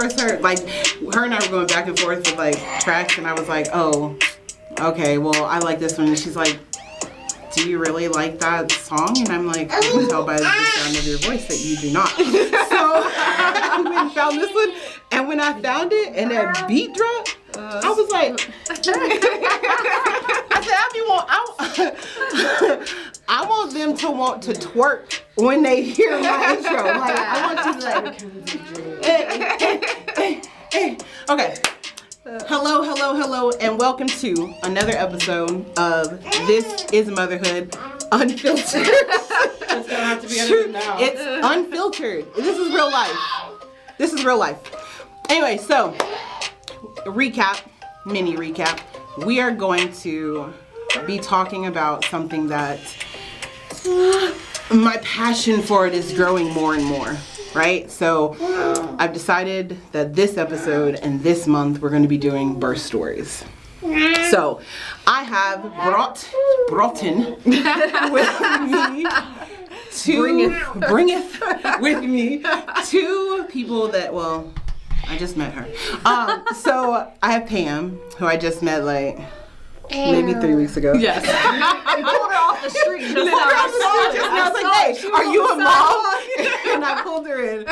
first heard, like, her and I were going back and forth with, like, tracks, and I was like, oh, okay, well, I like this one. And she's like, do you really like that song? And I'm like, I can tell by the sound of your voice that you do not. So I went and found this one, and when I found it and that beat drop, I was like, I said, I want them to want to twerk when they hear my intro. Like, I want you to like, okay. Hello, and welcome to another episode of This is Motherhood Unfiltered. It's gonna have to be edited now. It's unfiltered. This is real life. Anyway, so mini recap. We are going to be talking about something that my passion for it is growing more and more. Right? So I've decided that this episode and this month we're going to be doing birth stories. So I have brought in with me bringeth with me two people that, well, I just met her. So I have Pam, who I just met like maybe 3 weeks ago. Yes. I pulled her off the street just now. I was like, hey, are you a mom? And I pulled her in.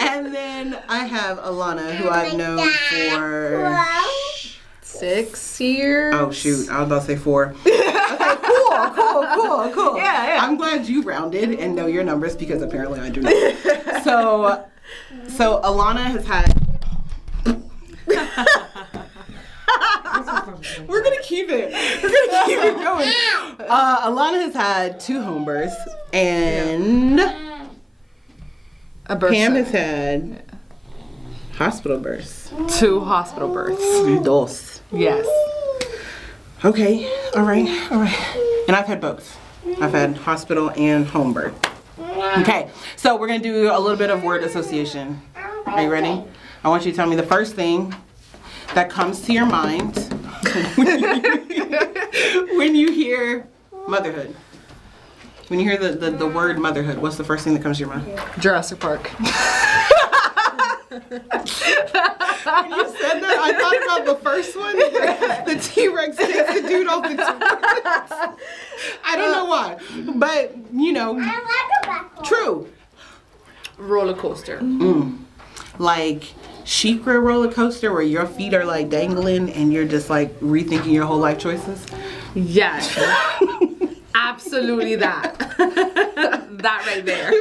And then I have Alana, who I've known for 6 years. Oh shoot, I was about to say 4. Okay, cool. Yeah. I'm glad you rounded and know your numbers because apparently I do not. So Alana has had We're gonna keep it going. Alana has had 2 home births, and a birth Pam has had hospital births. 2 hospital births. Dos. Yes. Okay. All right. And I've had both. I've had hospital and home birth. Okay. So we're gonna do a little bit of word association. Are you ready? I want you to tell me the first thing that comes to your mind when you hear motherhood. When you hear the word motherhood, what's the first thing that comes to your mind? Jurassic Park. When you said that, I thought about the first one. The T-Rex takes the dude off the toilet. I don't know why, but you know, true. Roller coaster. Like Sheikra roller coaster where your feet are like dangling and you're just like rethinking your whole life choices. Yes. Absolutely that. That right there.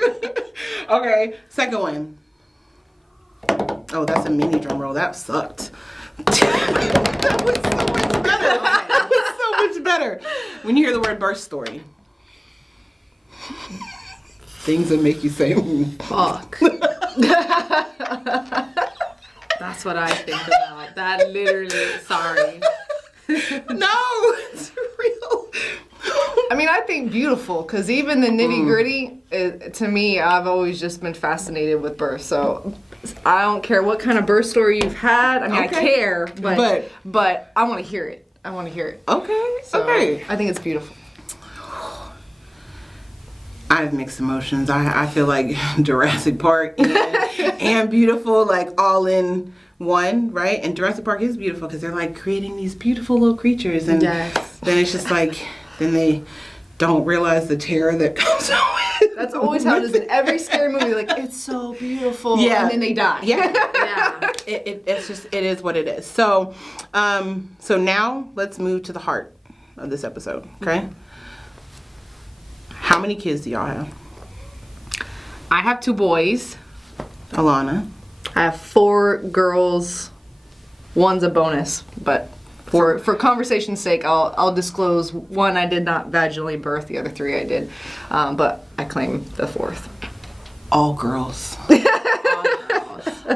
Okay, second one. Oh, that's a mini drum roll. That sucked. That was so much better. When you hear the word birth story. Things that make you say, fuck. That's what I think about. That literally, sorry. No, it's real. I mean, I think beautiful, because even the nitty gritty, to me, I've always just been fascinated with birth. So I don't care what kind of birth story you've had. I mean, okay. I care, but I want to hear it. Okay, so okay. I think it's beautiful. I have mixed emotions. I feel like Jurassic Park and beautiful, like all in one, right? And Jurassic Park is beautiful because they're like creating these beautiful little creatures, and yes. Then it's just like, then they don't realize the terror that comes with. That's always how it is in every scary movie. Like, it's so beautiful, and then they die. Yeah. It's just, it is what it is. So, so now let's move to the heart of this episode. Okay. Mm-hmm. How many kids do y'all have? I have 2 boys. Alana? I have 4 girls. One's a bonus, but for conversation's sake, I'll disclose one I did not vaginally birth, the other 3 I did, but I claim the 4th. All girls.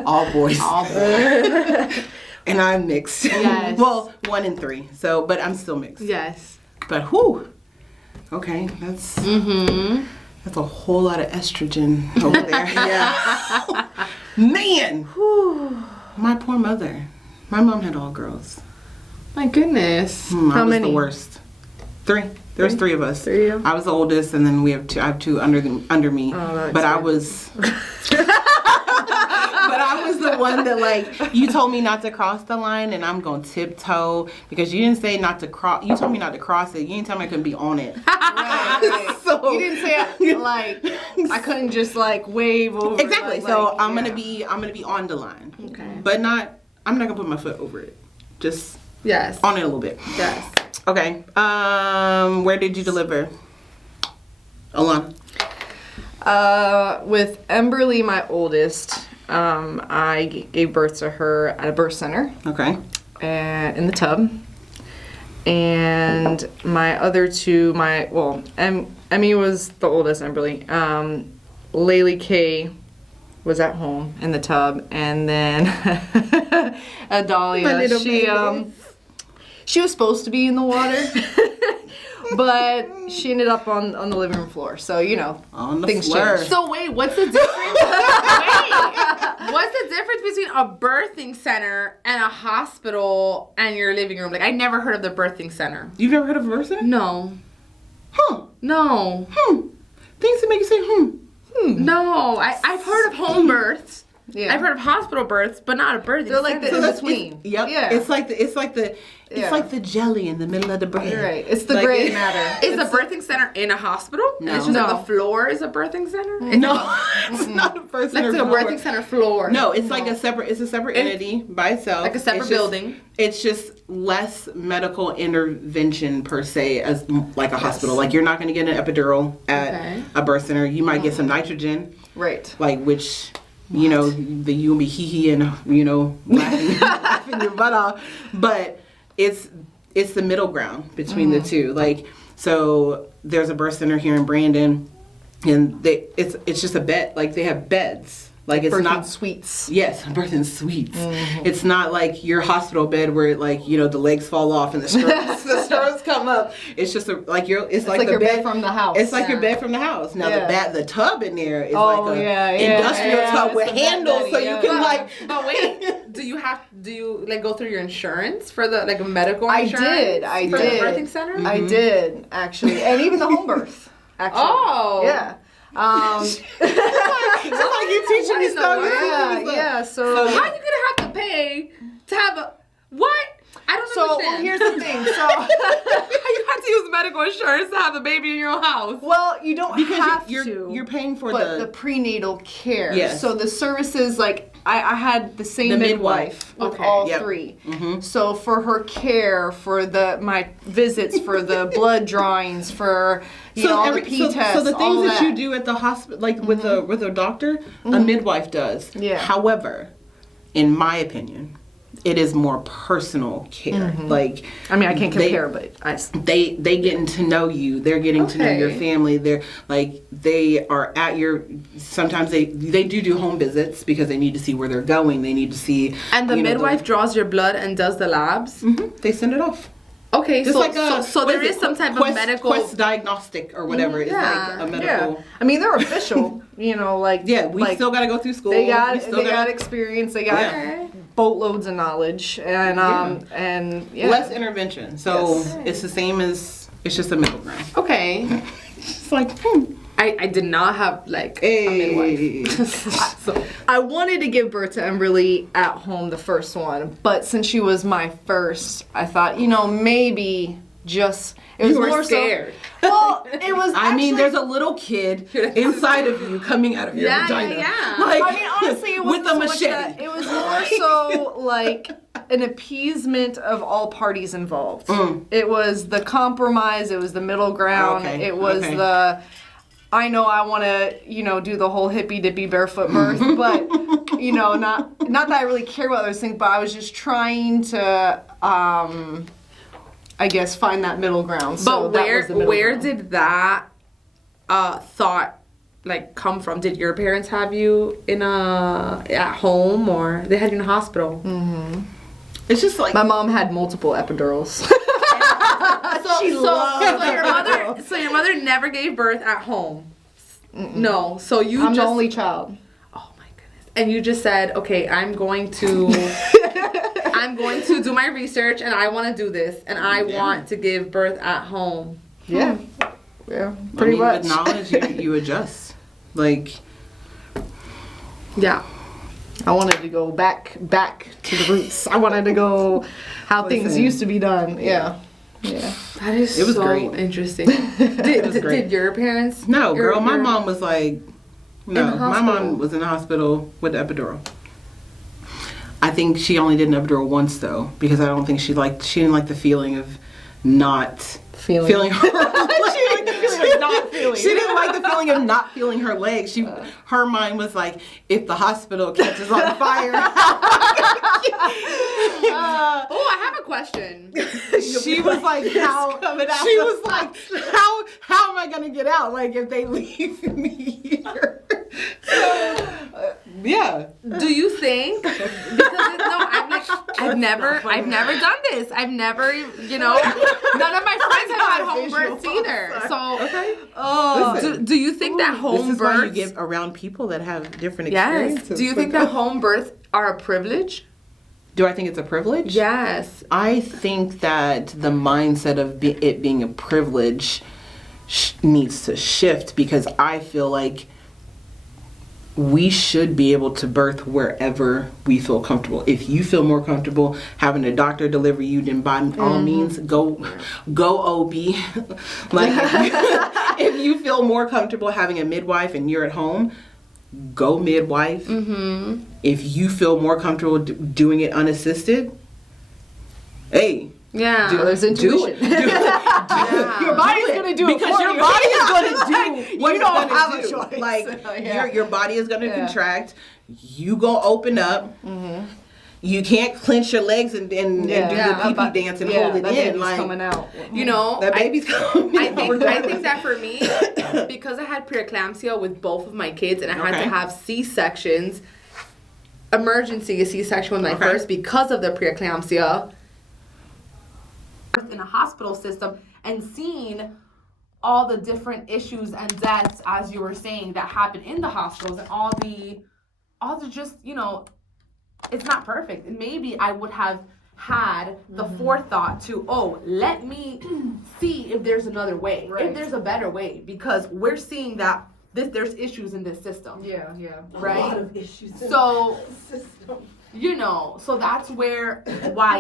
All boys. All boys. And I'm mixed. Yes. Well, 1 and 3. So, but I'm still mixed. Yes. But whew. Okay, that's a whole lot of estrogen over there. Yeah. Man, whew. My poor mother. My mom had all girls. My goodness. How many? The worst. 3. There was 3 of us. 3 of you? I was the oldest, and then we have 2. I have 2 under me. Oh, but I was. But I was the one that like you told me not to cross the line, and I'm gonna tiptoe because you didn't say not to cross. You told me not to cross it. You didn't tell me I couldn't be on it. Right. So you didn't say like I couldn't just like wave over. Exactly. So I'm gonna be on the line. Okay. But I'm not gonna put my foot over it. Just Yes. on it a little bit. Yes. Okay. Where did you deliver? Alana. With Emberly, my oldest, I gave birth to her at a birth center. Okay. And in the tub. And my other two, Emmy was the oldest, Emberly. Laylee Kay was at home in the tub, and then Adalia, she was supposed to be in the water, but she ended up on the living room floor. So On the things floor. change. So wait, what's the difference? What's the difference between a birthing center and a hospital and your living room? Like, I never heard of the birthing center. You've never heard of a birth center? No. Huh. No. Things that make you say, No. I've heard of home births. Yeah. I've heard of hospital births, but not a birthing They're like center. the in between. Yep. Yeah. It's like the jelly in the middle of the bread. Right. It's the Like gray it- matter. Is a birthing center in a hospital? No. And it's just No. like the floor is a birthing center? No, it's not a birth Like center. it's a floor. birthing center floor. No, it's like a separate entity by itself. Like a separate It's just- building. It's just less medical intervention per se as like a hospital. Like you're not going to get an epidural at Okay. a birth center. You might get some nitrogen, Right. like which you'll be hee and laughing your butt off. But it's the middle ground between the two. Like so, there's a birth center here in Brandon, and it's just a bed. Like they have beds. Like it's Birthing not suites. Yes, birthing suites. It's not like your hospital bed where the legs fall off and the stirrups come up. It's just it's like the your bed bed from the house. It's like your bed from the house. Now the tub in there is Oh, like yeah, industrial yeah. tub It's with the bed handles daddy, so yeah. you can like. But wait, do you like go through your insurance for the like medical I insurance? did. I for did. the birthing center? I did actually, and even the home birth. Actually. Oh. Yeah. It's like you teaching me stuff. Yeah. So How you gonna have to pay to have a what? I don't well, understand. here's the thing. So How you have to use medical insurance to have a baby in your own house? well, you don't have you're to. you're paying for but the prenatal care. Yes. So the services, like I had the same The midwife with Okay. all Yep. three. So for her care, for my visits, for the blood drawings, for all the P tests, so the all things that you do at the hospital, like with a doctor, a midwife does. Yeah. However, in my opinion, it is more personal care. Like I mean, I can't compare, but they getting to know you. They're getting to know your Okay. family. They're like they are at your. Sometimes they do home visits because they need to see where they're going. They need to see. And the midwife draws your blood and does the labs? They send it off. Okay, Just so, like a, so what there is it? some type Quest, of medical... Quest diagnostic or whatever. It's Yeah. like a medical. yeah. I mean, they're official. Like We still got to go through school. They got We still got experience. They got Okay. boatloads of knowledge, and less intervention. So Yes. it's the same as it's just a middle ground. Okay. It's like I did not have, like, a hey. midwife. So, I wanted to give birth to Emberly at home, the first one, but since she was my first, I thought, maybe just it was you were more scared. So, well, it was. I mean, actually- there's a little kid inside of you coming out of your Yeah, vagina. yeah. Like, I mean, honestly, it was with a machete. It was more so like an appeasement of all parties involved. It was the compromise. It was the middle ground. Okay, It was okay. the. I know I want to, do the whole hippy dippy barefoot birth, but not that I really care about those things. But I was just trying to, I guess, find that middle ground. So but that was the middle where ground. did that thought, like, come from? Did your parents have you at home, or they had you in a hospital? It's just like My mom had multiple epidurals. So loved your mother never gave birth at home. No, so you I'm just the only child. oh my goodness, and you just said, okay, I'm going to do my research, and I want to do this, and I want to give birth at home. Yeah. Yeah. Pretty much. With knowledge, you adjust. Like, Yeah. I wanted to go back to the roots. I wanted to go how things used to be done. Yeah. That is It was so great. interesting. Did your parents? No, girl, my mom was like, no, my mom was in the hospital with the epidural. I think she only did an epidural once though, because I don't think she didn't like the feeling of not feeling her. She didn't like the feeling of not feeling her legs. Her mind was like, if the hospital catches on fire. Oh, I have a question. She was like, how am I gonna get out? Like if they leave me here. Yeah. Do you think? Because I've never done this. I've never, none of my friends have had home births either. So, okay. Do you think that home this is births? why you get around people that have different Yes. experiences. Do you think that home births are a privilege? Do I think it's a privilege? Yes. I think that the mindset of it being a privilege needs to shift, because I feel like we should be able to birth wherever we feel comfortable. If you feel more comfortable having a doctor deliver you, then by all means, go OB. Like if you feel more comfortable having a midwife and you're at home, go midwife. Mm-hmm. If you feel more comfortable doing it unassisted, hey. Yeah. There's intuition. Your body's gonna do it because for your you. body is gonna do what you it's don't gonna have do. a choice. Like your body is gonna contract. You gonna open up. Mm-hmm. You can't clench your legs and do the pee-pee dance and hold it in. Like coming out. That baby's coming. I think that for me, because I had pre-eclampsia with both of my kids and I had to have C-sections, emergency C-section with my first because of the pre-eclampsia. In a hospital system and seeing all the different issues and deaths, as you were saying, that happen in the hospitals, and all the just, it's not perfect. And maybe I would have had the forethought to, let me see if there's another way, if there's a better way, because we're seeing that there's issues in this system. Yeah. Right? A lot of issues in the system. So that's why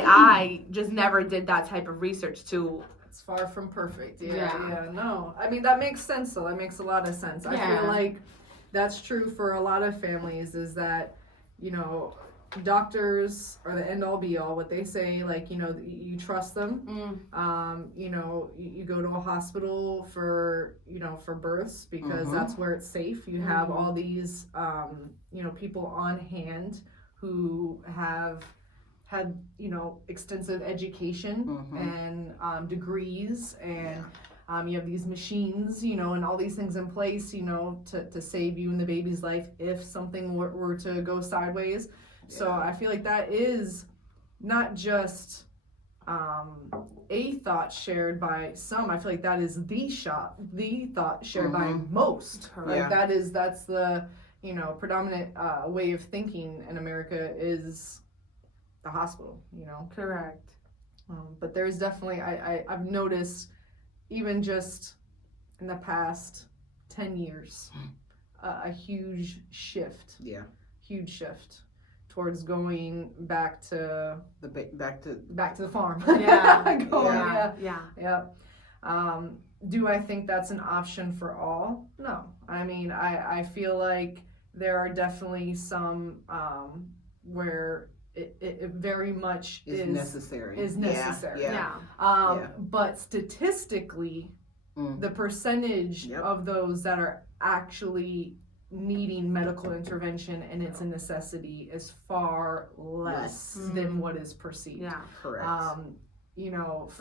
I just never did that type of research too. It's far from perfect. Yeah, no. I mean, that makes sense though. That makes a lot of sense. I feel like that's true for a lot of families, is that, doctors are the end all be all. What they say, like, you trust them. You go to a hospital for births because that's where it's safe. You have all these, people on hand who have had, extensive education and degrees, and you have these machines, and all these things in place, to save you and the baby's life if something were to go sideways. So I feel like that is not just a thought shared by some. I feel like that is the thought shared by most. Like that's the predominant way of thinking in America is the hospital. Correct. But there's definitely I've noticed, even just in the past 10 years, a huge shift. Yeah. Huge shift towards going back to the farm. Yeah. Do I think that's an option for all? No. I mean, I feel like there are definitely some where it very much is necessary. But statistically, the percentage of those that are actually needing medical intervention and it's a necessity is far less than what is perceived. Yeah, correct.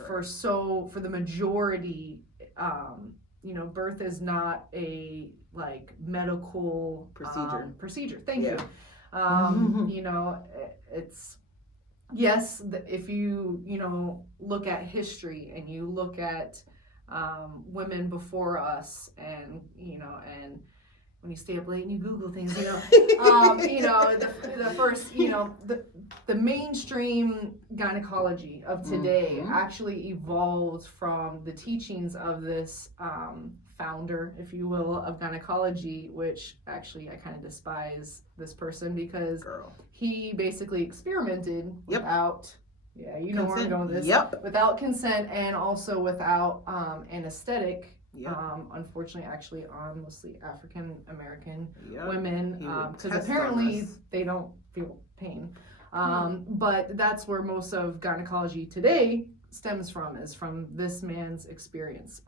For the majority, birth is not a medical procedure. Thank you. It's if you look at history and you look at women before us, and when you stay up late and you Google things, the first, the mainstream gynecology of today actually evolved from the teachings of this founder, if you will, of gynecology, which actually I kind of despise this person because he basically experimented without, you know where I'm going with this, without consent and also without anesthetic. Unfortunately, actually on mostly African American women, because apparently they don't feel pain. But that's where most of gynecology today stems from, is from this man's experience.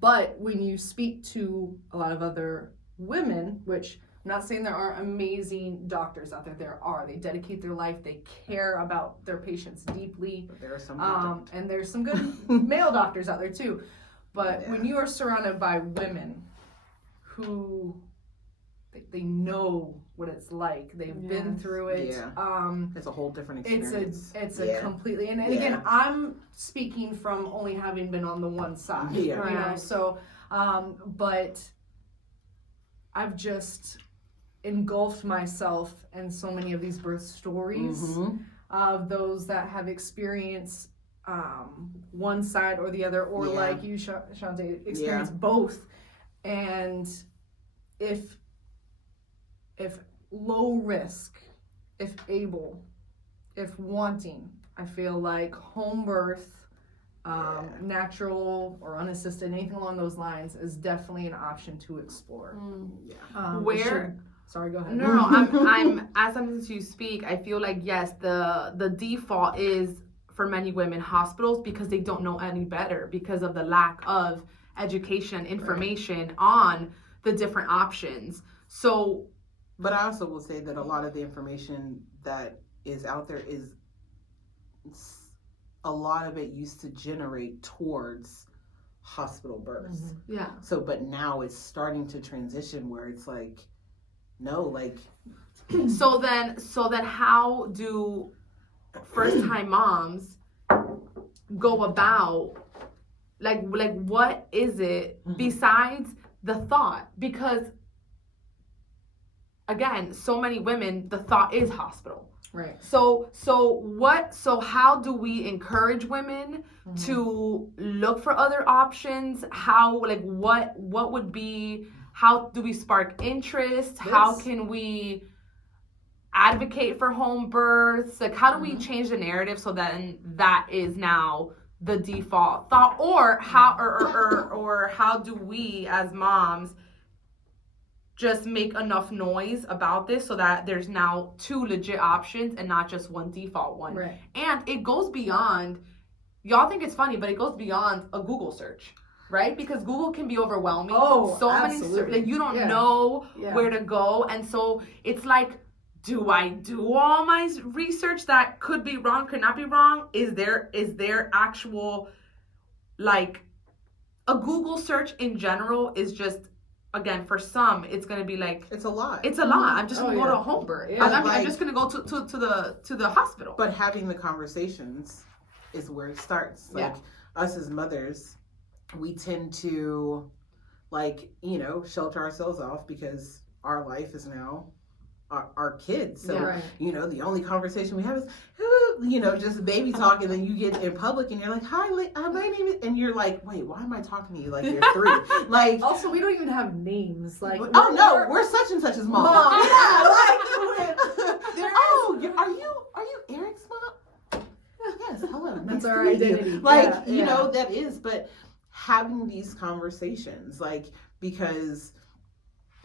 But when you speak to a lot of other women, which I'm not saying there aren't amazing doctors out there. There are. They dedicate their life. They care about their patients deeply. But there are some and there's some good male doctors out there too. But when you are surrounded by women who they know what it's like, they've been through it. It's a whole different experience. It's a completely, and again, I'm speaking from only having been on the one side, you know. So, but I've just engulfed myself in so many of these birth stories of those that have experienced one side or the other, or like you, Shante, experience both. And if low risk, if able, if wanting, I feel like home birth, natural or unassisted, anything along those lines, is definitely an option to explore. Sorry, go ahead. No, I'm as I'm listening to you speak, I feel like yes, the default is for many women hospitals because they don't know any better because of the lack of education, information on the different options. So, but I also will say that a lot of the information that is out there is a lot of it used to generate towards hospital births. So, but now it's starting to transition where it's like, no, like. So then how do first-time moms go about, like what is it besides the thought? Because again, so many women, the thought is hospital. Right. So how do we encourage women to look for other options? How, like, what would be, how do we spark interest? How can we advocate for home births? Like, how do we change the narrative so that is now the default thought? Or how or how do we as moms just make enough noise about this so that there's now two legit options and not just one default one? Right. And it goes beyond, y'all think it's funny, but it goes beyond a Google search, right? Because Google can be overwhelming. So absolutely. many, like, you don't know where to go. And so it's like, do I do all my research that could be wrong, could not be wrong? Is there actual, like, a Google search in general is just, again, for some, it's going to be like, it's a lot. It's a lot. I'm just going to go to a home birth. I'm just going to go to the hospital. But having the conversations is where it starts. Like, us as mothers, we tend to, like, you know, shelter ourselves off because our life is now our kids. So, you know, the only conversation we have is, you know, just baby talk, and then you get in public and you're like, hi, my name is, and you're like, wait, why am I talking to you like you're 3? Like, also, we don't even have names. Like, we're such and such's mom. Are you Eric's mom? Yes, hello. That's our identity. Like, you know, that is, but having these conversations, like, because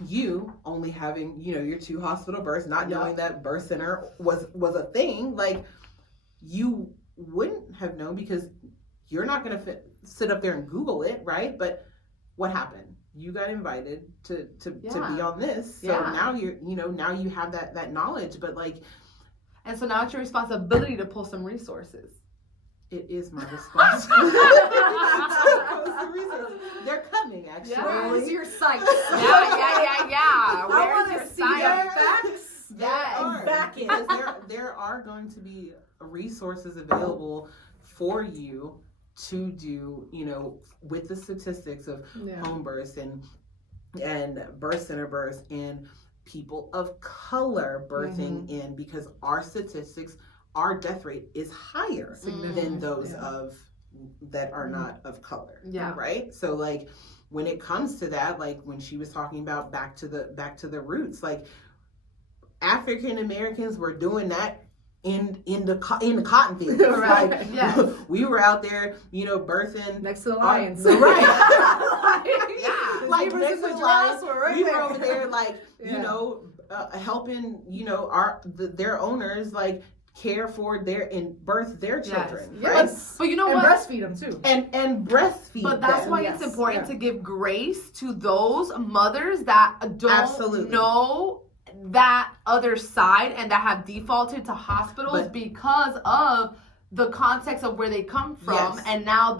you only having, you know, your 2 hospital births, not knowing that birth center was a thing, like, you wouldn't have known because you're not going to sit up there and Google it, right? But what happened? You got invited to be on this, so now now you have that knowledge, but like, and so now it's your responsibility to pull some resources. It is my responsibility. They're coming, actually. Where's your site? Yeah. Where's your site? Facts? And back in. There are going to be resources available for you to do, you know, with the statistics of home births and birth center births and people of color birthing in, because our statistics, our death rate is higher than those of that are not of color. Yeah. Right. So like when it comes to that, like when she was talking about back to the roots, like African Americans were doing that in the cotton fields. Right. Like, Yes. we were out there, birthing Next to the lions. right. Yeah. Like Zebras next in to the the grass lions, were right we there. were over there, like Yeah. helping their owners like care for and birth their children. Yes. Right. Yes. But you know And what? breastfeed them too. And breastfeed. But that's them. why Yes. it's important Yeah. to give grace to those mothers that don't Absolutely. know that other side and that have defaulted to hospitals But- because of the context of where they come from. Yes. And now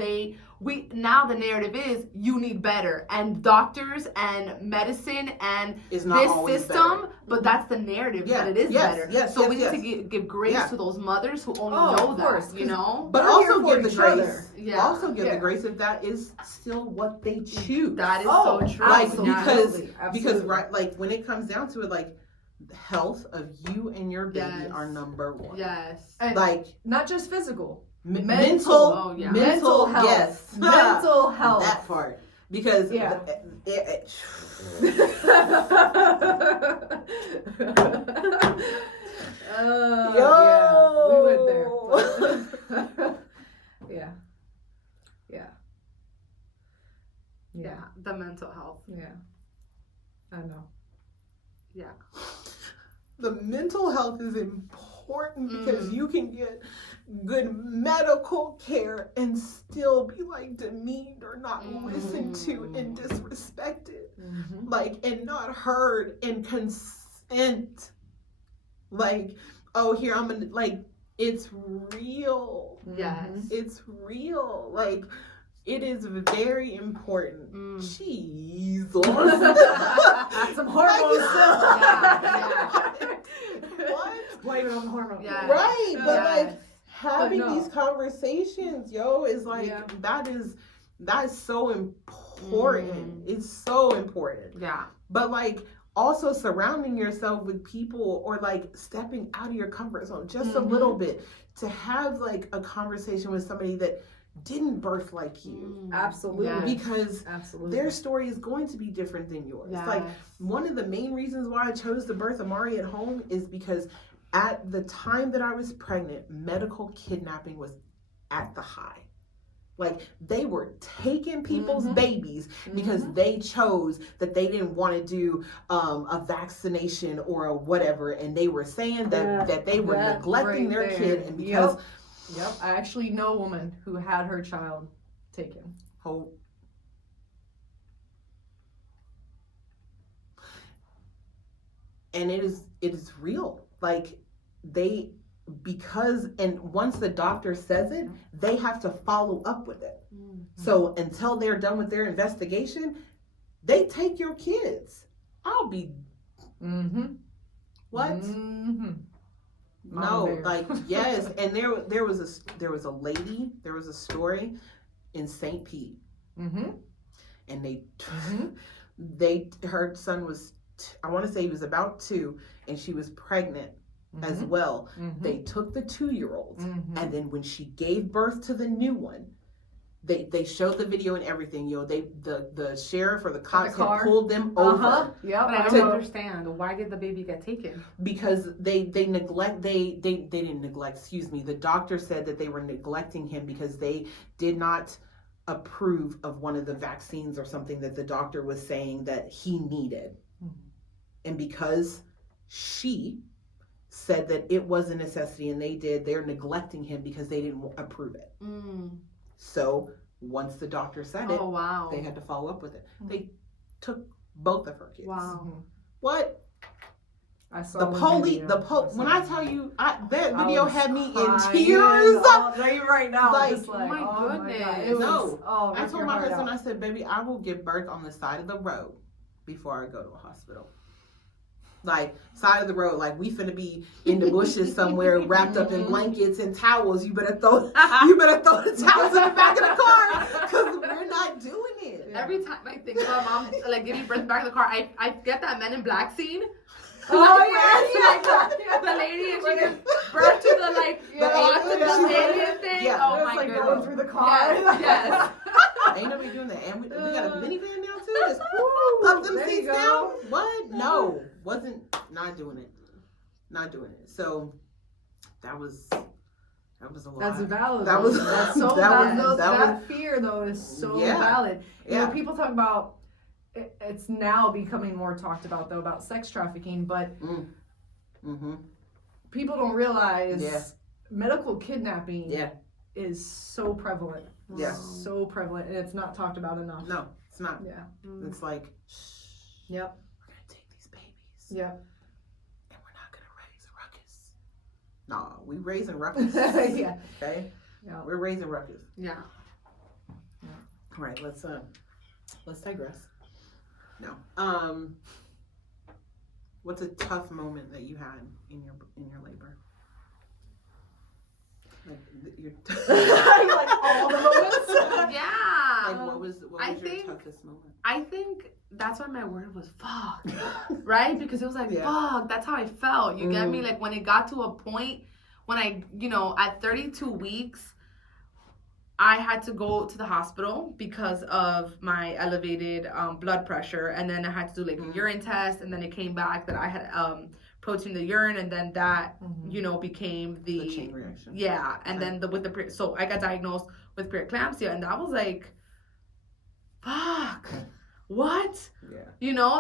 now the narrative is you need better, and doctors and medicine and Is not this always system, better. but that's the narrative Yeah. that it is Yes. better. Yes. So Yes. we need Yes. to give grace Yeah. to those mothers who only Oh, know of that, course, you know? But We're also here for give the each grace. other. Yeah. Also give Yeah. the grace if that is still what they choose. That is Oh, so true. like Absolutely. because Absolutely. right, like when it comes down to it, like the health of you and your baby Yes. are number one. Yes. And Like not just physical. mental, Oh, yeah. Mental health. yes, Mental health. that part because Yeah. Yo. Yeah, we went there. yeah. Yeah, the mental health. Yeah. I know. Yeah. The mental health is important because Mm. you can get good medical care and still be like demeaned or not listened to and disrespected, like, and not heard and consent. Like, oh, here I'm gonna, like, it's real. Yes. It's real. Like, it is very important. Jesus. Some hormones still. What? Blame it on the hormones. Yeah. Right, but Yes. like having no. these conversations, is like Yeah. that is so important. It's so important. Yeah. But like also surrounding yourself with people or like stepping out of your comfort zone just a little bit to have like a conversation with somebody that didn't birth like you. Absolutely. Yes. Because Absolutely. their story is going to be different than yours. Yes. Like one of the main reasons why I chose to birth Amari at home is because at the time that I was pregnant, medical kidnapping was at the high. Like they were taking people's babies because they chose that they didn't want to do a vaccination or a whatever, and they were saying that they were that neglecting right their there. kid, and because Yep. I actually know a woman who had her child taken. hope. And it is real. Like and once the doctor says it, they have to follow up with it. So until they're done with their investigation, they take your kids. I'll be what? No, like yes, and there was a lady, there was a story in St. Pete, and her son was I want to say he was about 2, and she was pregnant as well. They took the 2-year-old, and then when she gave birth to the new one, they showed the video and everything. The sheriff or the cops had pulled them over. Yeah, but I don't understand. Why did the baby get taken? Because they didn't neglect. Excuse me. The doctor said that they were neglecting him because they did not approve of one of the vaccines or something that the doctor was saying that he needed, and because she said that it was a necessity and they're neglecting him because they didn't approve it. So once the doctor said it, they had to follow up with it. They took both of her kids. Wow. What? I saw The police. When I tell you, that video had me in tears. All day right now. Like, Just like, oh my oh goodness. God. It was, No. oh, I rip told your my heart husband, out. I said, baby, I will give birth on the side of the road before I go to a hospital. Like, side of the road, like we finna be in the bushes somewhere wrapped up in blankets and towels. You better throw the towels in the back of the car because we're not doing it. Every time I think about mom like giving birth back in the car, I get that Men in Black scene. Oh, yeah. Like the lady and she gives Birth to the like walk to the stadium thing. Yeah. Oh It's my like goodness. going through the car. Yes, yes. Ain't nobody doing that. And we got a minivan now too. Just up them There you seats go. down. What? No, not doing it. Not doing it. So that was a lot. That's valid. That was That's so valid. That fear though is so valid. You know, people talk about it's now becoming more talked about though about sex trafficking, but people don't realize medical kidnapping is so prevalent. Yeah. So prevalent, and it's not talked about enough. No, it's not. Yeah. It's like, shh. Yep. We're gonna take these babies. Yep. And we're not gonna raise a ruckus. Nah, we raising ruckus. Yeah. Okay. Yeah. We're raising ruckus. Yeah. All right. Let's digress. No. What's a tough moment that you had in your labor? Like You're like all the moments. Yeah. Like what was your toughest moment? I think that's why my word was fuck. Right? Because it was like fuck, that's how I felt. You get me? Like when it got to a point when I, at 32 weeks, I had to go to the hospital because of my elevated blood pressure, and then I had to do like a urine test, and then it came back that I had protein in the urine, and then that became the chain reaction. Yeah, and then so I got diagnosed with pre-eclampsia, and that was like, fuck, what? Yeah.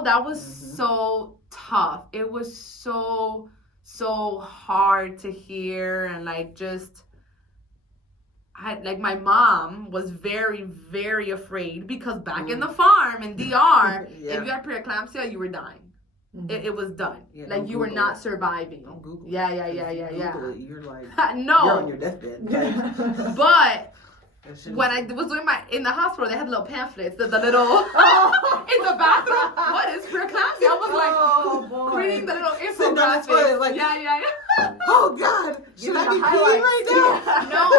That was so tough. It was so hard to hear, and like just. My mom was very, very afraid because back in the farm in DR, if you had pre-eclampsia, you were dying. It was done. Yeah, like you were not surviving. Don't Google yeah. Google it, you're like, no. You're on your deathbed. Like, but when I was doing in the hospital, they had little pamphlets, the little in the bathroom. What is pre-eclampsia? I was like reading the little infographics. Like, yeah. Oh God, should I be peeing right now? No,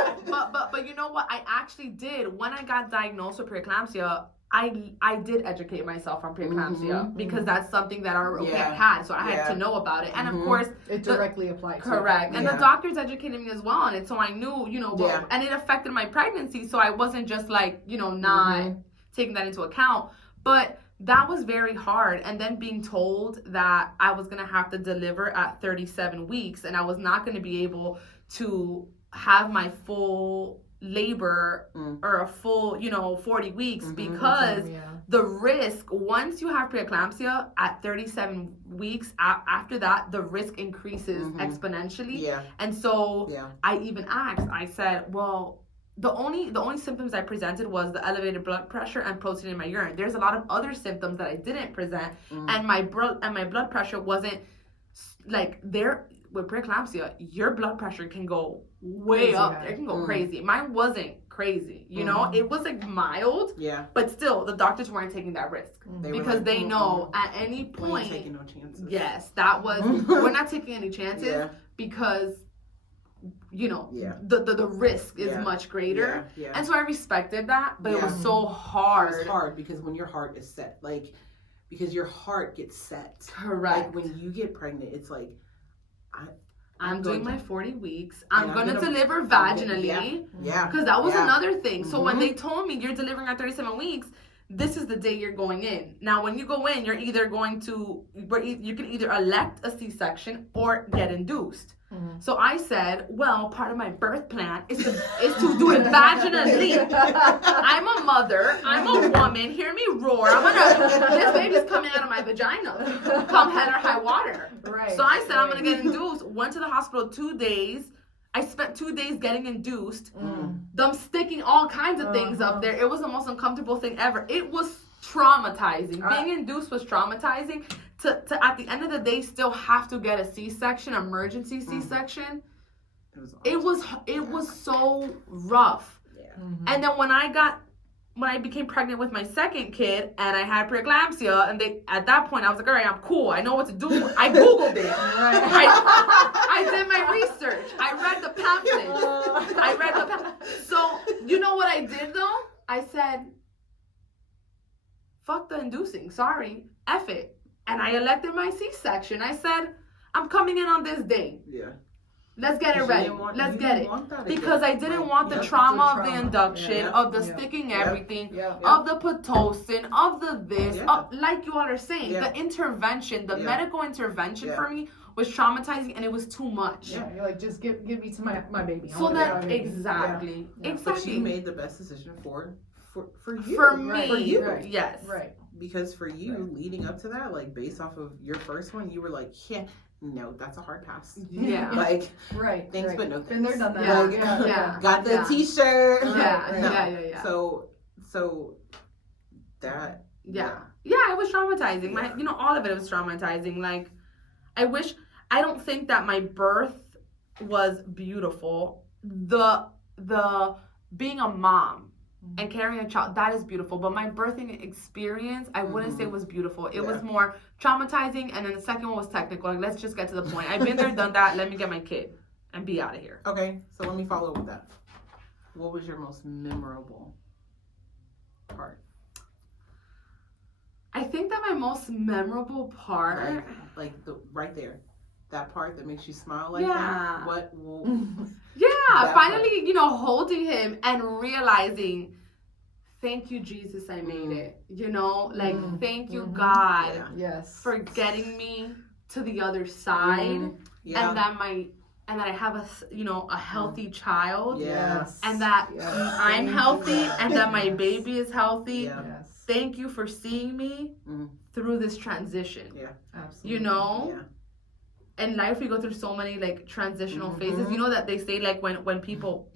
but you know what? I actually did when I got diagnosed with pre-eclampsia. I did educate myself on pre-eclampsia because that's something that our parent had, so I had to know about it, and of course it directly applies. Correct, and the doctors educated me as well on it, so I knew, and it affected my pregnancy, so I wasn't just like not taking that into account, but. That was very hard. And then being told that I was going to have to deliver at 37 weeks and I was not going to be able to have my full labor or a full, 40 weeks because the risk, once you have preeclampsia at 37 weeks, after that, the risk increases exponentially. Yeah. And so I even asked, I said, well, the only symptoms I presented was the elevated blood pressure and protein in my urine. There's a lot of other symptoms that I didn't present, and my blood pressure wasn't like there with preeclampsia. Your blood pressure can go way up. It can go crazy. Mine wasn't crazy. It was like mild. Yeah. But still, the doctors weren't taking that risk because they know at any point. We ain't taking no chances. Yes, that was. We're not taking any chances because. The risk is much greater. Yeah. And so I respected that, but it was so hard. It was hard because when your heart is set, because your heart gets set. Correct. Like when you get pregnant, it's like, I'm doing my 40 weeks. I'm going to deliver vaginally. Yeah. Because that was another thing. So when they told me you're delivering at 37 weeks, this is the day you're going in. Now, when you go in, you're either you can either elect a C-section or get induced. So I said, well, part of my birth plan is to do it vaginally. I'm a mother. I'm a woman. Hear me roar. This baby's coming out of my vagina. Come head or high water. Right. So I said, I'm going to get induced. Went to the hospital 2 days. I spent 2 days getting induced. Them sticking all kinds of things up there. It was the most uncomfortable thing ever. It was traumatizing. Being induced was traumatizing. To at the end of the day still have to get a C-section, emergency C-section. It was so rough. Yeah. And then when I became pregnant with my second kid and I had preeclampsia, and at that point I was like, all right, I'm cool. I know what to do. I Googled it. I did my research. I read the pamphlet. So you know what I did though? I said, fuck the inducing. Sorry. F it. And I elected my C-section. I said, I'm coming in on this day. Yeah. Let's get it ready. Let's get it. Because I didn't want the Yep. trauma of the induction, Yeah. of the Yeah. sticking Yep. everything, Yep. of the Pitocin, of the this, Yeah. like you all are saying, Yeah. the intervention, the Yeah. medical intervention Yeah. for me was traumatizing, and it was too much. Yeah, you're like, just give me to my baby. I So want that my baby. exactly, Yeah. But you exactly. made the best decision for you. For me, Right. For you. Right. yes, Right. Because for you, Right. leading up to that, like based off of your first one, you were like, yeah, no, that's a hard pass. yeah, Like, Right. thanks, right. but no Been there, thanks. done that. Yeah. Like, Yeah. got the Yeah. t-shirt. yeah, Right. No. yeah. So that. Yeah, it was traumatizing. My, all of it was traumatizing. Like, I don't think that my birth was beautiful. The being a mom and carrying a child, that is beautiful. But my birthing experience, I wouldn't say was beautiful. It was more traumatizing, and then the second one was technical. Like, let's just get to the point. I've been there, done that. Let me get my kid and be out of here. Okay, so let me follow with that. What was your most memorable part? I think that my most memorable part. Like the right there, that part that makes you smile like Yeah. that. What? Yeah, That finally, holding him and realizing, thank you, Jesus, I made it. Like, thank you, God, Yeah. Yes. for getting me to the other side, Yeah. and that I have a healthy child, Yes. and that Yes. I'm Thank healthy, you. and that my Yes. baby is healthy. Yeah. Yes. Thank you for seeing me through this transition. Yeah. Absolutely. Yeah. In life we go through so many like transitional phases. That they say like when people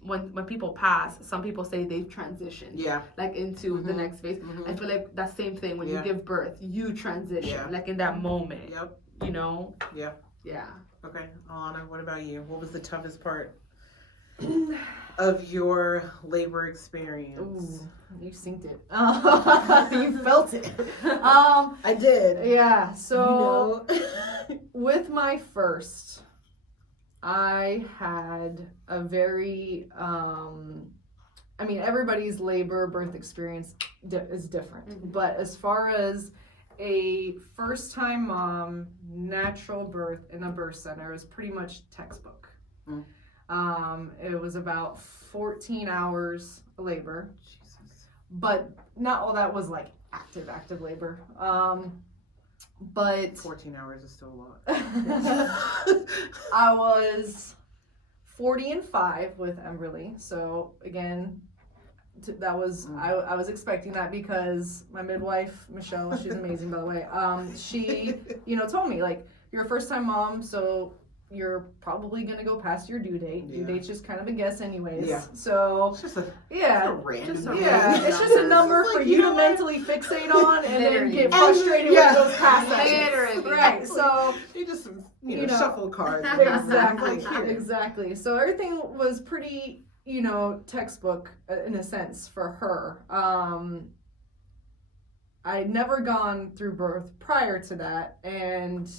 pass, some people say they've transitioned Yeah. like into the next phase. I feel like that same thing when you give birth, you transition like in that moment. Yep. Yeah. Yeah. Okay, Alana, what about you? What was the toughest part of your labor experience? Ooh, you synced it. You felt it. I did. Yeah. So You with my first, I had a very everybody's labor birth experience is different, but as far as a first-time mom, natural birth in a birth center is pretty much textbook. It was about 14 hours of labor, Jesus. but not all that was like active labor. But 14 hours is still a lot. I was 40 and 5 with Emberly, so again, that was I was expecting that because my midwife Michelle, she's amazing by the way. She told me like you're a first time mom, so you're probably gonna go past your due date. Due date's just kind of a a anyways. Yeah. So It's just a random. number. It's just a number for you to mentally fixate on and then get frustrated when it goes past that. Literally. Right. So you just shuffle cards. Exactly. So everything was pretty textbook in a sense for her. I'd never gone through birth prior to that, and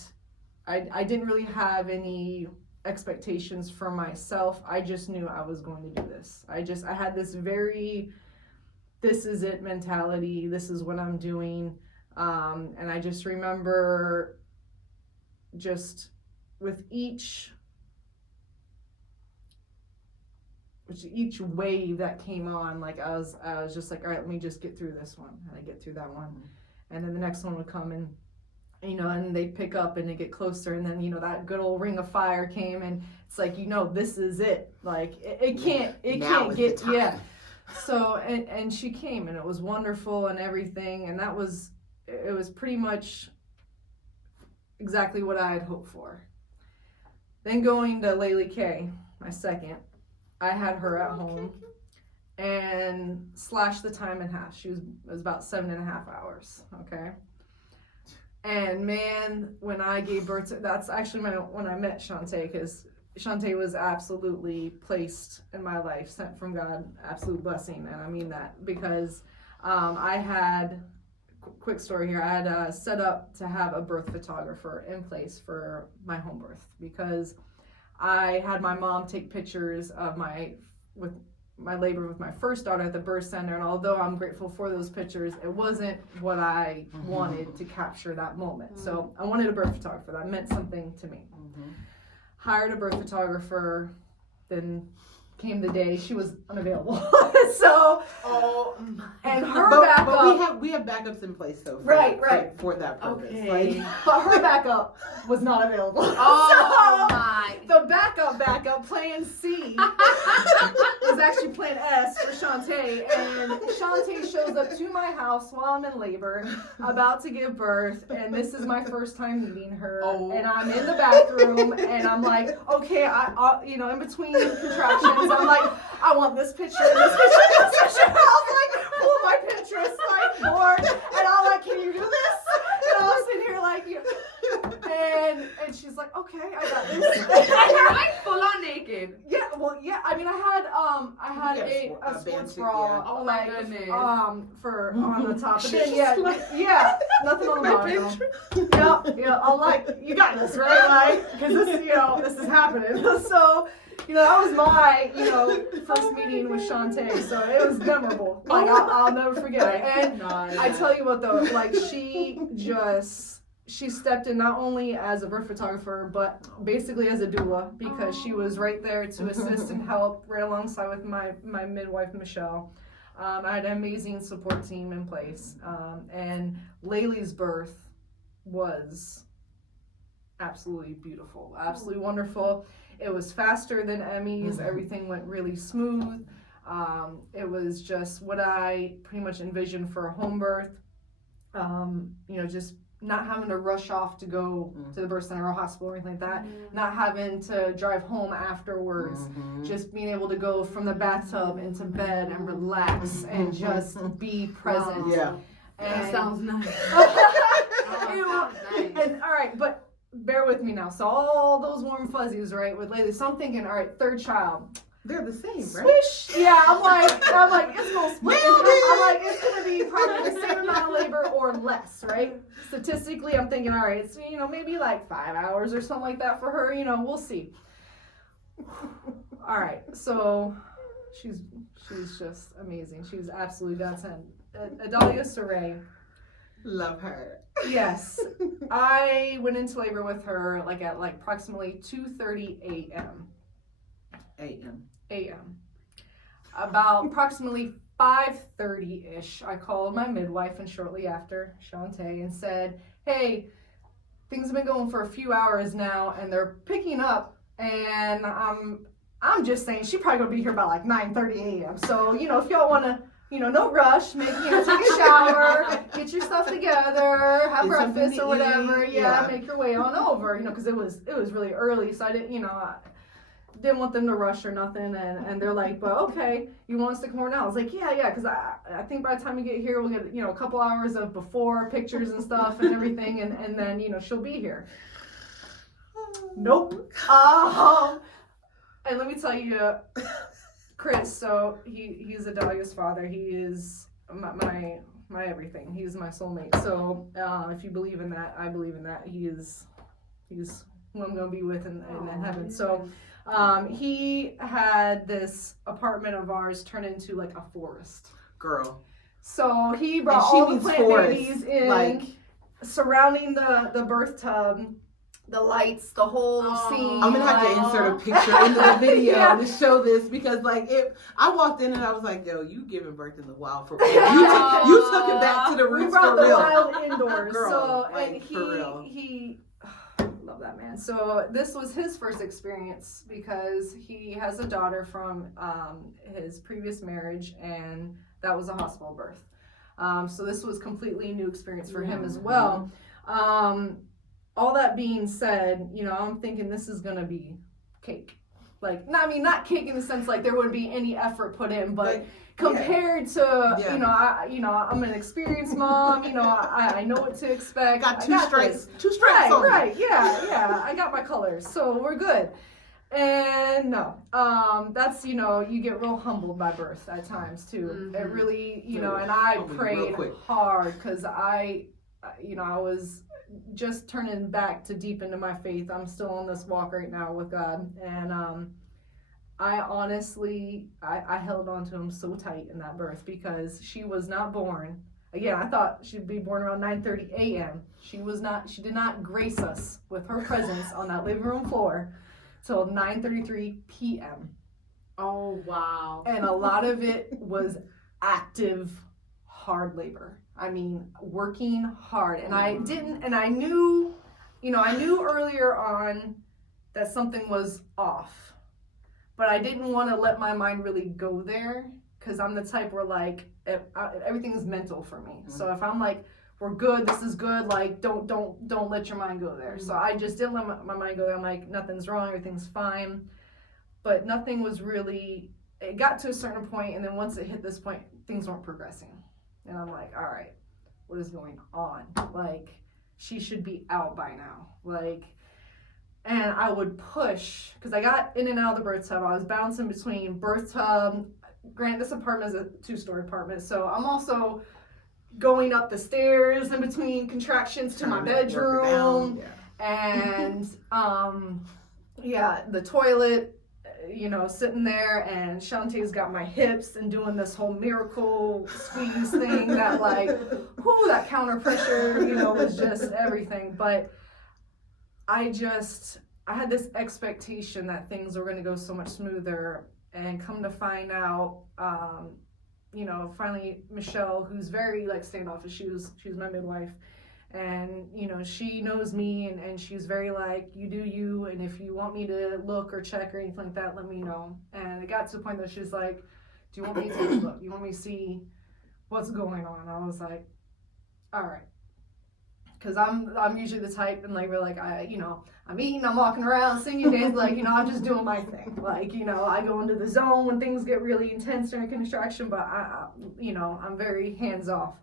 I didn't really have any expectations for myself. I just knew I was going to do this. I had this very, this is it mentality. This is what I'm doing. And I just remember just with each wave that came on, like I was just like, all right, let me just get through this one, and I get through that one, and then the next one would come, and and they pick up and they get closer, and then that good old ring of fire came, and it's like this is it, like it can't get So and she came, and it was wonderful and everything, and it was pretty much exactly what I had hoped for. Then going to Laylee K, my second, I had her at home and slashed the time in half. It was about 7.5 hours. Okay. And man, when I gave birth to, that's actually when I met Shantae, because Shantae was absolutely placed in my life, sent from God, absolute blessing. And I mean that because I had, quick story here, I had set up to have a birth photographer in place for my home birth because I had my mom take pictures of my labor with my first daughter at the birth center, and although I'm grateful for those pictures, it wasn't what I wanted to capture that moment. So I wanted a birth photographer. That meant something to me. hired a birth photographer. Then came the day she was unavailable. So, and her backup. But we have backups in place though. For that purpose. Okay. But her backup was not available. Oh So, my. the backup, plan C, was actually plan S for Shantae. And Shantae shows up to my house while I'm in labor, about to give birth. And this is my first time meeting her. Oh. And I'm in the bathroom and I'm like, okay, I in between contractions, I'm like, I want this picture, this picture, this picture. I was like, pull my Pinterest board, and I'm like, can you do this? And I'm sitting here like, and she's like, okay, I got this. I'm full on naked. Yeah, well, yeah. I mean, I had a sports bra, yeah. Oh my goodness. for on the top, but then yeah, nothing on the bottom. Yeah. I'm like, you got this, right? Like, because this is happening. So. That was my, first meeting with Shantae, so it was memorable. Like, I'll never forget it. And I tell you what, though, like, she stepped in not only as a birth photographer, but basically as a doula, because she was right there to assist and help right alongside with my midwife, Michelle. I had an amazing support team in place. And Laylee's birth was absolutely beautiful, absolutely wonderful. It was faster than Emmy's. Everything went really smooth. It was just what I pretty much envisioned for a home birth. Just not having to rush off to go to the birth center or hospital or anything like that. Not having to drive home afterwards. Just being able to go from the bathtub into bed and relax and just be present. Yeah. That sounds nice. And all right, but bear with me now. So all those warm fuzzies, right, with Laylee. So I'm thinking, all right, third child. They're the same, right? Swish. Yeah, I'm like, it's gonna split. I'm like, it's gonna be probably the same amount of labor or less, right? Statistically, I'm thinking, all right, it's maybe like 5 hours or something like that for her. We'll see. All right, so she's just amazing. She's absolutely godsend. Adalia Saray. Love her. Yes. I went into labor with her at approximately 2:30 a.m. A.m. About approximately 5:30-ish, I called my midwife, and shortly after, Shantae, and said, hey, things have been going for a few hours now, and they're picking up, and I'm just saying she probably gonna be here about 9:30 a.m. So, if y'all wanna no rush. Maybe take a shower, get your stuff together, have breakfast or whatever. Yeah, make your way on over. Because it was really early, so I didn't I didn't want them to rush or nothing. And they're like, but okay, you want us to come over now? I was like, yeah, because I think by the time we get here, we'll get a couple hours of before pictures and stuff and everything, and then she'll be here. Nope. And let me tell you. Chris, so he's Adalia's father. He is my everything. He's my soulmate. So if you believe in that, I believe in that. He's who I'm gonna be with in heaven. So he had this apartment of ours turn into a forest. Girl. So he brought all the plant babies in, surrounding the birth tub. The lights, the whole scene. I'm gonna have to insert a picture into the video to show this, because I walked in and I was like, yo, you giving birth in the wild for real. You took it back to the roots. We brought for the real. wild indoors. Girl, so and for real. he love that man. So this was his first experience because he has a daughter from his previous marriage, and that was a hospital birth. So this was completely new experience for him as well. All that being said, I'm thinking this is gonna be cake. Not cake in the sense there wouldn't be any effort put in, but compared to I'm an experienced mom. I know what to expect. Got two stripes on. Right, yeah. I got my colors, so we're good. And no, that's you get real humbled by birth at times too. It really and I prayed hard because I was just turning back to deep into my faith. I'm still on this walk right now with God, and I honestly I held on to him so tight in that birth because she was not born. Again, I thought she'd be born around 9:30 a.m. She was not. She did not grace us with her presence on that living room floor till 9:33 p.m. Oh, wow. And a lot of it was active, hard labor. I mean, working hard. And I knew earlier on that something was off. But I didn't want to let my mind really go there, because I'm the type where, like, everything is mental for me. Mm-hmm. So if I'm like, we're good, this is good, like, don't let your mind go there. Mm-hmm. So I just didn't let my mind go there. I'm like, nothing's wrong, everything's fine. But nothing was really, it got to a certain point, and then once it hit this point, things weren't progressing. And I'm like, all right, what is going on? Like, she should be out by now. Like, and I would push, because I got in and out of the birth tub. I was bouncing between birth tub. Granted, this apartment is a 2-story apartment, so I'm also going up the stairs in between contractions to my bedroom. And the toilet, sitting there, and Shantae's got my hips and doing this whole miracle squeeze thing that, like, that counter pressure, was just everything. But I had this expectation that things were going to go so much smoother, and come to find out, finally Michelle, who's very, like, standoffish, she was my midwife, and, she knows me, and she's very, like, you do you, and if you want me to look or check or anything like that, let me know. And it got to the point that she's like, do you want me to take a look? You want me to see what's going on? And I was like, all right. Because I'm usually the type, and, like, we're like, I'm eating, I'm walking around, singing, dancing, like, I'm just doing my thing. Like, I go into the zone when things get really intense during contraction, but I'm very hands off.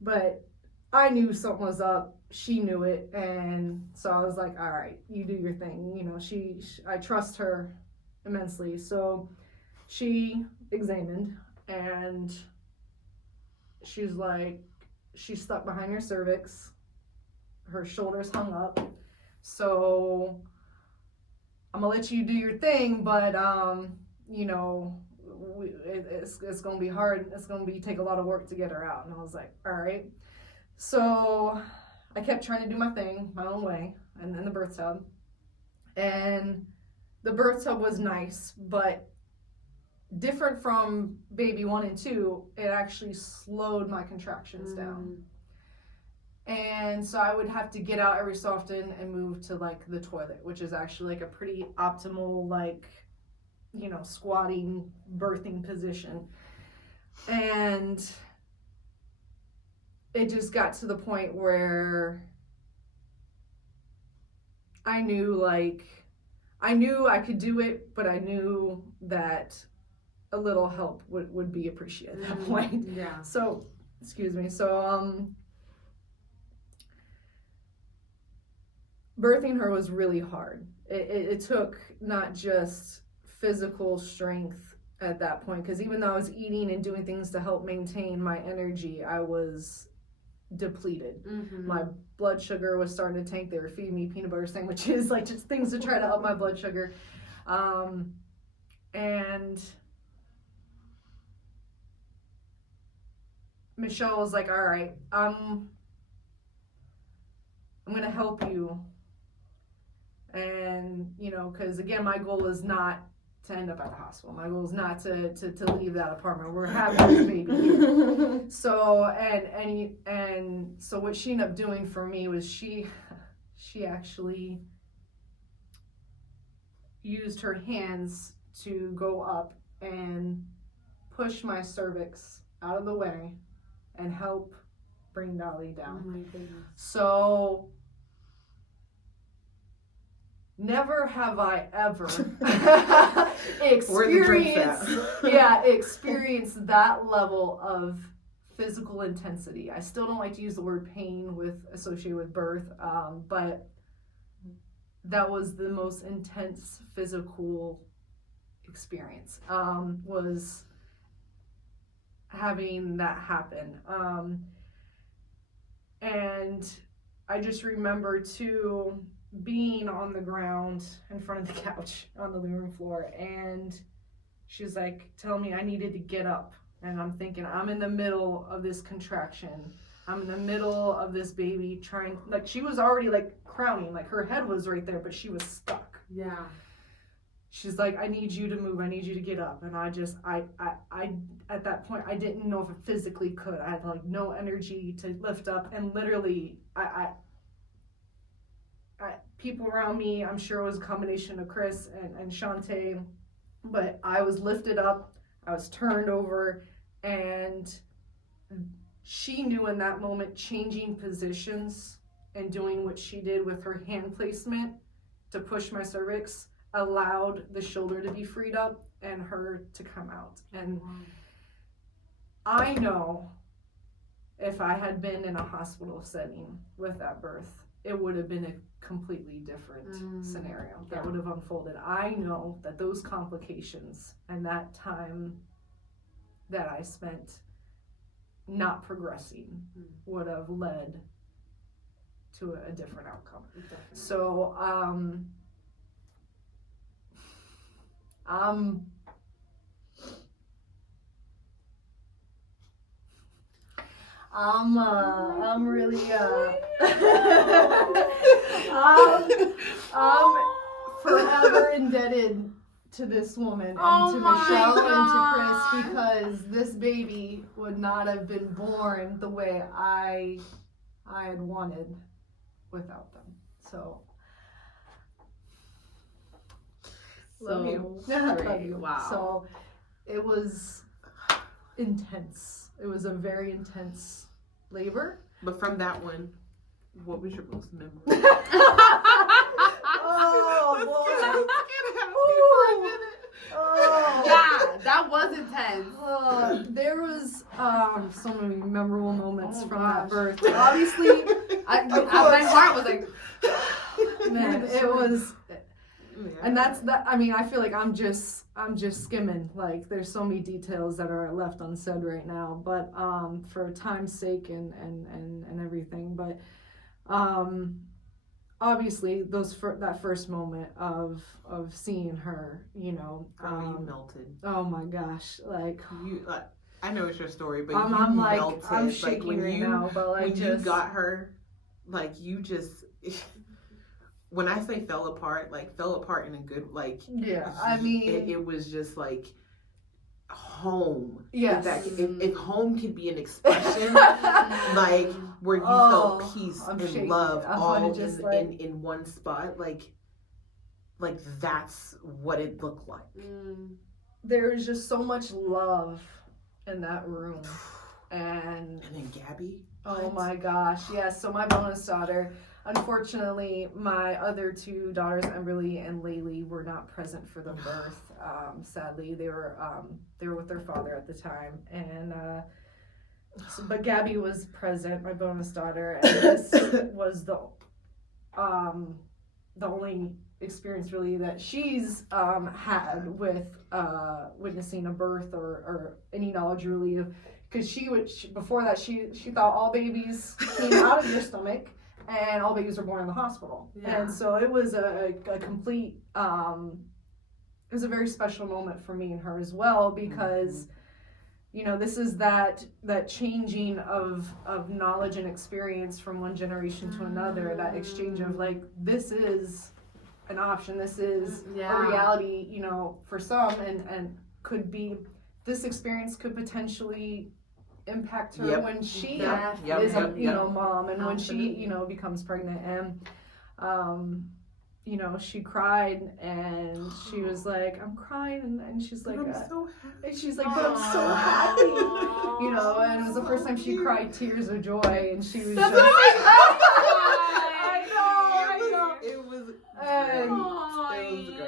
But I knew something was up. She knew it, and so I was like, all right, you do your thing. I trust her immensely. So she examined, and she's like, she's stuck behind your cervix. Her shoulders hung up. So I'm gonna let you do your thing, but it's gonna be hard. It's gonna take a lot of work to get her out. And I was like, all right. So I kept trying to do my thing my own way, and in the birth tub. And the birth tub was nice, but different from baby 1 and 2, it actually slowed my contractions down. And so I would have to get out every so often and move to, like, the toilet, which is actually, like, a pretty optimal, like, squatting birthing position. And it just got to the point where I knew I could do it, but I knew that a little help would be appreciated at that point. Yeah. So, excuse me. So, birthing her was really hard. It took not just physical strength at that point, because even though I was eating and doing things to help maintain my energy, I was depleted. Mm-hmm. My blood sugar was starting to tank. They were feeding me peanut butter sandwiches, like, just things to try to up my blood sugar. And Michelle was like, all right, I'm gonna help you. And, because, again, my goal is not to end up at the hospital. My goal is not to leave that apartment. We're having this baby here. So, and so what she ended up doing for me was she actually used her hands to go up and push my cervix out of the way and help bring Dolly down. Oh my goodness. So never have I ever experienced that level of physical intensity. I still don't like to use the word pain associated with birth, but that was the most intense physical experience, was having that happen. And I just remember too being on the ground in front of the couch on the living room floor, and she was like telling me I needed to get up, and I'm thinking, I'm in the middle of this contraction, I'm in the middle of this baby trying, like, she was already like crowning, like her head was right there, but she was stuck. Yeah. She's like, I need you to move. I need you to get up. And I at that point, I didn't know if I physically could. I had like no energy to lift up. And literally, people around me, I'm sure it was a combination of Chris and Shantae, but I was lifted up. I was turned over, and she knew in that moment, changing positions and doing what she did with her hand placement to push my cervix allowed the shoulder to be freed up and her to come out. And I know if I had been in a hospital setting with that birth, it would have been a completely different scenario that would have unfolded. I know that those complications and that time that I spent not progressing would have led to a different outcome. Definitely. So I'm really I'm forever indebted to this woman and to Michelle and to Chris, because this baby would not have been born the way I had wanted without them. So Love you. Love you. Wow. So it was intense. It was a very intense labor. But from that one, what was your most memorable? Oh boy. Yeah, that was intense. There was so many memorable moments from that birth. Obviously, my heart was like, man, it was. And that's that. I mean, I feel like I'm just skimming. Like, there's so many details that are left unsaid right now. But for time's sake and everything. But obviously, that first moment of seeing her, you know, you melted. Oh my gosh! Like You, I know it's your story, but I'm you like melted. I'm shaking like when right you, now. But like when you got her, like you just. When I say fell apart in a good, like, yeah, I mean, it was just like home. Yes. If home could be an expression, like where you felt peace and shaking. love all just in one spot, like that's what it looked like. There was just so much love in that room, and then Gabby. Oh my gosh, yes. So my bonus daughter. Unfortunately, my other two daughters, Emberly and Laylee, were not present for the birth. Sadly, they were with their father at the time, and but Gabby was present, my bonus daughter, and this was the only experience really that she's had with witnessing a birth or any knowledge really of, because before that she thought all babies came out of your stomach. And all babies were born in the hospital. Yeah. And so it was a complete, it was a very special moment for me and her as well, because, you know, this is that changing of knowledge and experience from one generation to another, that exchange of like, this is an option, this is a reality, you know, for some, and could be, this experience could potentially impact her when she is a mom, and when she, you know, becomes pregnant. And you know, she cried and she was like, I'm crying, and she's like, I'm so happy. And she's like, but I'm so happy, you know. And it was the first time she cried tears of joy, and she was just I know. It was and, great.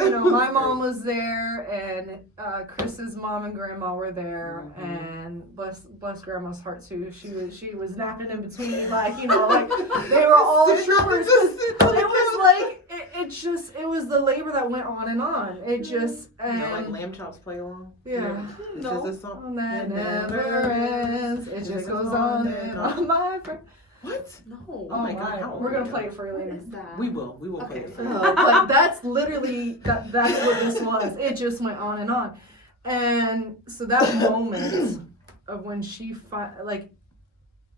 You know, my mom was there, and Chris's mom and grandma were there, and bless grandma's heart too. She was napping in between, like, you know, like they were all troopers. It was like it was the labor that went on and on. It just you know, like lamb chops play along. Yeah. This is this song that never ends. It just goes on and on, my friend. What? No. Oh my God. We're gonna play it for you later. What is that? We will play it for you. But that's literally that's what this was. It just went on and on. And so that moment of when she like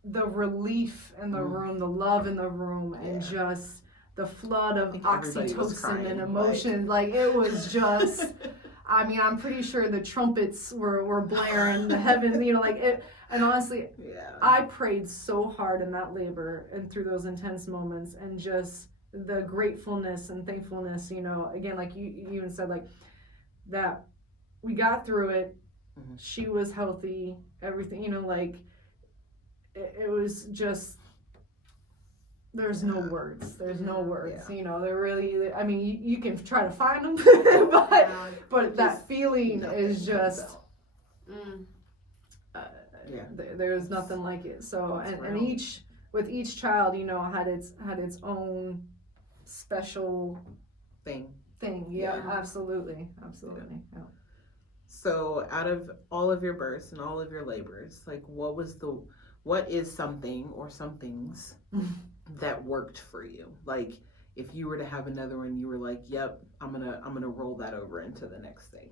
the relief in the room, the love in the room, and just the flood of everybody was oxytocin crying, and emotion. Like it was just. I mean, I'm pretty sure the trumpets were blaring, the heavens, you know, like it. And honestly, I prayed so hard in that labor and through those intense moments, and just the gratefulness and thankfulness, you know, again, like you even said, like that we got through it. Mm-hmm. She was healthy, everything, you know, like it was just, there's no words. There's no words. You know, they're really, I mean, you can try to find them, but that feeling is just, there's nothing like it. So, and with each child, you know, had its own special thing. Yeah, absolutely. Yeah. So out of all of your births and all of your labors, like what is something or some things that worked for you? Like if you were to have another one, you were like, yep, I'm gonna roll that over into the next thing.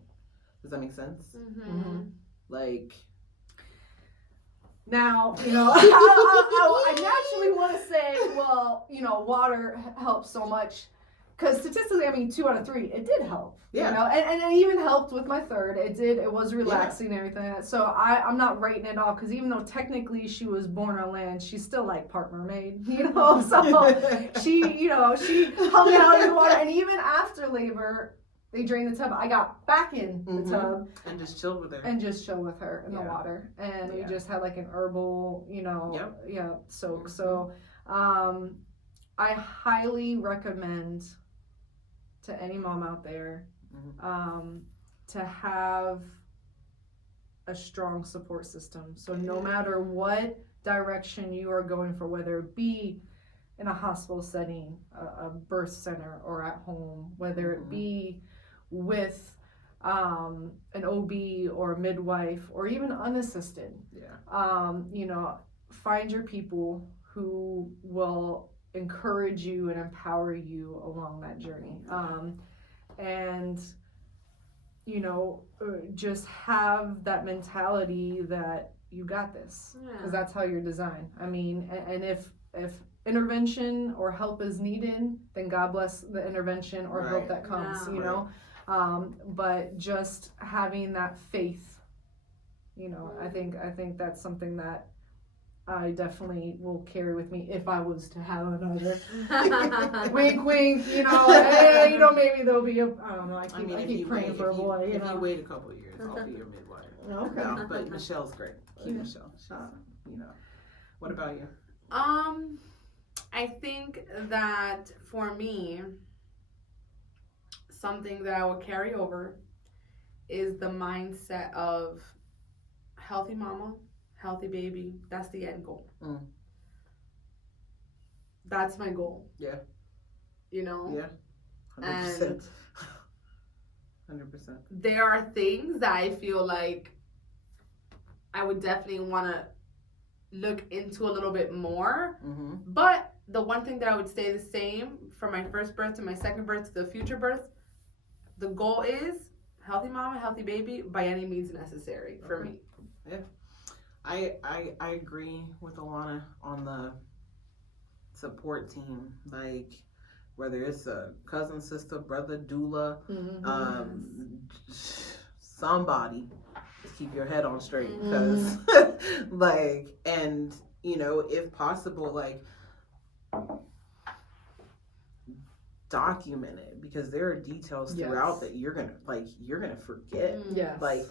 Does that make sense? Mm-hmm. Like now, you know, I naturally want to say, well, you know, water helps so much. Because statistically, I mean, 2 out of 3, it did help. Yeah. You know, and it even helped with my third. It was relaxing and everything. So I'm not writing it off, because even though technically she was born on land, she's still like part mermaid, you know? So she hung out in the water. And even after labor, they drained the tub. I got back in the tub. And just chilled with her. And just chill with her in the water. And we just had like an herbal, you know, soak. So I highly recommend to any mom out there to have a strong support system. So no matter what direction you are going for, whether it be in a hospital setting, a birth center, or at home, whether it be with an OB or a midwife, or even unassisted, you know, find your people who will encourage you and empower you along that journey, and you know, just have that mentality that you got this, because that's how you're designed. I mean, and if intervention or help is needed, then God bless the intervention or help that comes, you know, but just having that faith, you know, I think that's something that I definitely will carry with me if I was to have another. Wink, wink. You know, you know, maybe there'll be a. I don't know. I keep praying for a boy. If you wait a couple of years, I'll be your midwife. Okay. No, but Michelle's great. Keep Michelle. She's, you know. What about you? I think that for me, something that I will carry over is the mindset of healthy mama, healthy baby. That's the end goal. That's my goal. Yeah. You know? Yeah. 100%. 100%. There are things that I feel like I would definitely want to look into a little bit more. But the one thing that I would stay the same from my first birth to my second birth to the future birth, the goal is healthy mama, healthy baby by any means necessary for me. Yeah. I agree with Alana on the support team, like whether it's a cousin, sister, brother, doula, somebody, just keep your head on straight, because like, and you know, if possible, like document it, because there are details throughout that you're gonna forget. Like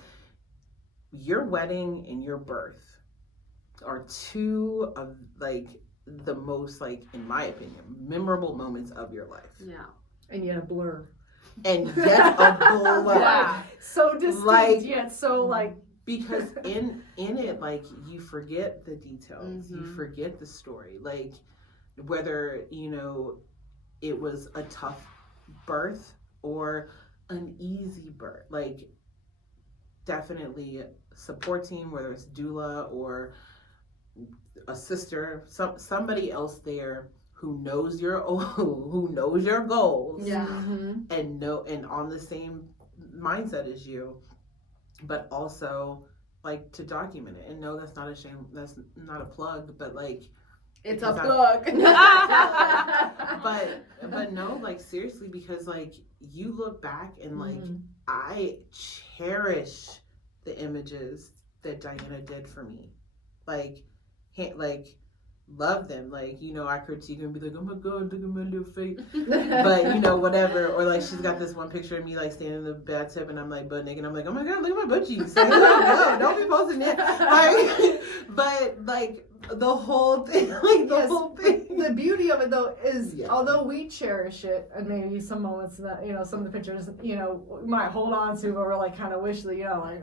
your wedding and your birth are two of like the most, like, in my opinion, memorable moments of your life. Yeah. And yet a blur. And yet a blur. Yeah. So distinct, like, yet so like. Because in it, like, you forget the details. You forget the story. Like, whether, you know, it was a tough birth or an easy birth. Like, definitely support team, whether it's doula or a sister, somebody else there who knows your goals, and on the same mindset as you, but also like to document it and know that's not a shame, that's not a plug, but like It's a because plug. but no, like seriously, because like you look back and like I cherish the images that Diana did for me, like love them. Like, you know, I critique her and be like, oh my god, look at my little face. But you know, whatever. Or like she's got this one picture of me like standing in the bathtub and I'm like butt naked and I'm like, oh my god, look at my butt cheeks. Like, no, don't be posting that. Like, but like the whole thing, like the whole thing. The beauty of it though is, although we cherish it, and maybe some moments that, you know, some of the pictures, you know, we might hold on to, or like kind of wish that, you know, like,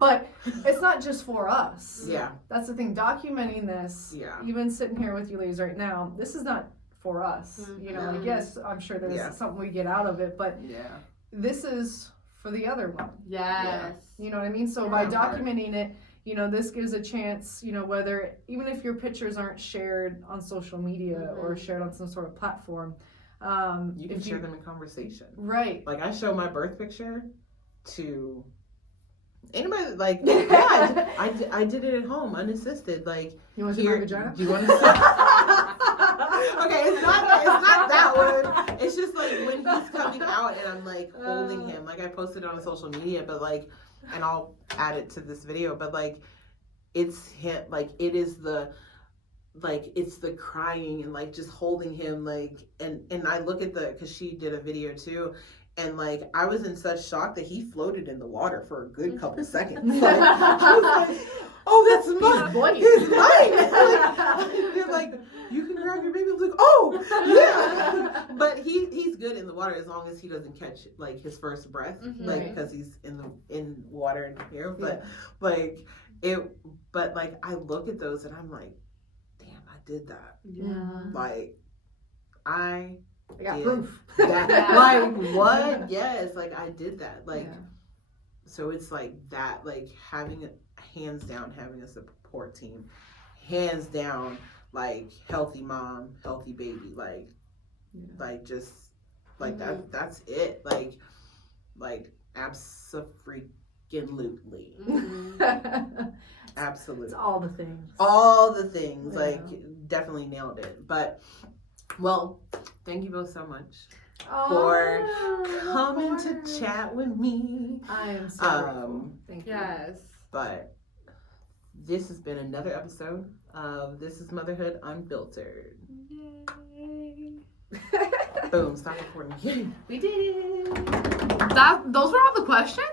but it's not just for us. Yeah. That's the thing. Documenting this, even sitting here with you ladies right now, this is not for us. You know, like, yes, I'm sure there's something we get out of it, but this is for the other one. Yes. You know what I mean? So by documenting it, you know, this gives a chance, you know, whether, even if your pictures aren't shared on social media or shared on some sort of platform. You can share them in conversation. Right. Like, I show my birth picture to anybody, like, I did it at home, unassisted. Like, you want to see my vagina? Do you want to see? Okay, it's not that one. It's just like when he's coming out and I'm like holding him. Like, I posted it on social media, but like, and I'll add it to this video, but like it's him, like it is it's the crying and like just holding him, like, and I look at because she did a video too, and like I was in such shock that he floated in the water for a good couple seconds. Like, I was like, oh, that's mine. He's mine. They're like, you can grab your baby. I was like, oh, yeah. But he's good in the water as long as he doesn't catch like his first breath, like because he's in water in here. But like but like I look at those and I'm like, damn, I did that. Yeah. Like I got did proof. That. Like what? Yes, like I did that. Like so it's like that. Like hands down having a support team, hands down. Like healthy mom, healthy baby, like just like that's it. Like absolutely. Absolutely. It's all the things. All the things. Like definitely nailed it. But well, thank you both so much for coming to chat with me. I am so grateful. Thank you. Yes. But this has been another episode of This is Motherhood Unfiltered. Yay. Boom, stop recording. We did it. Those were all the questions?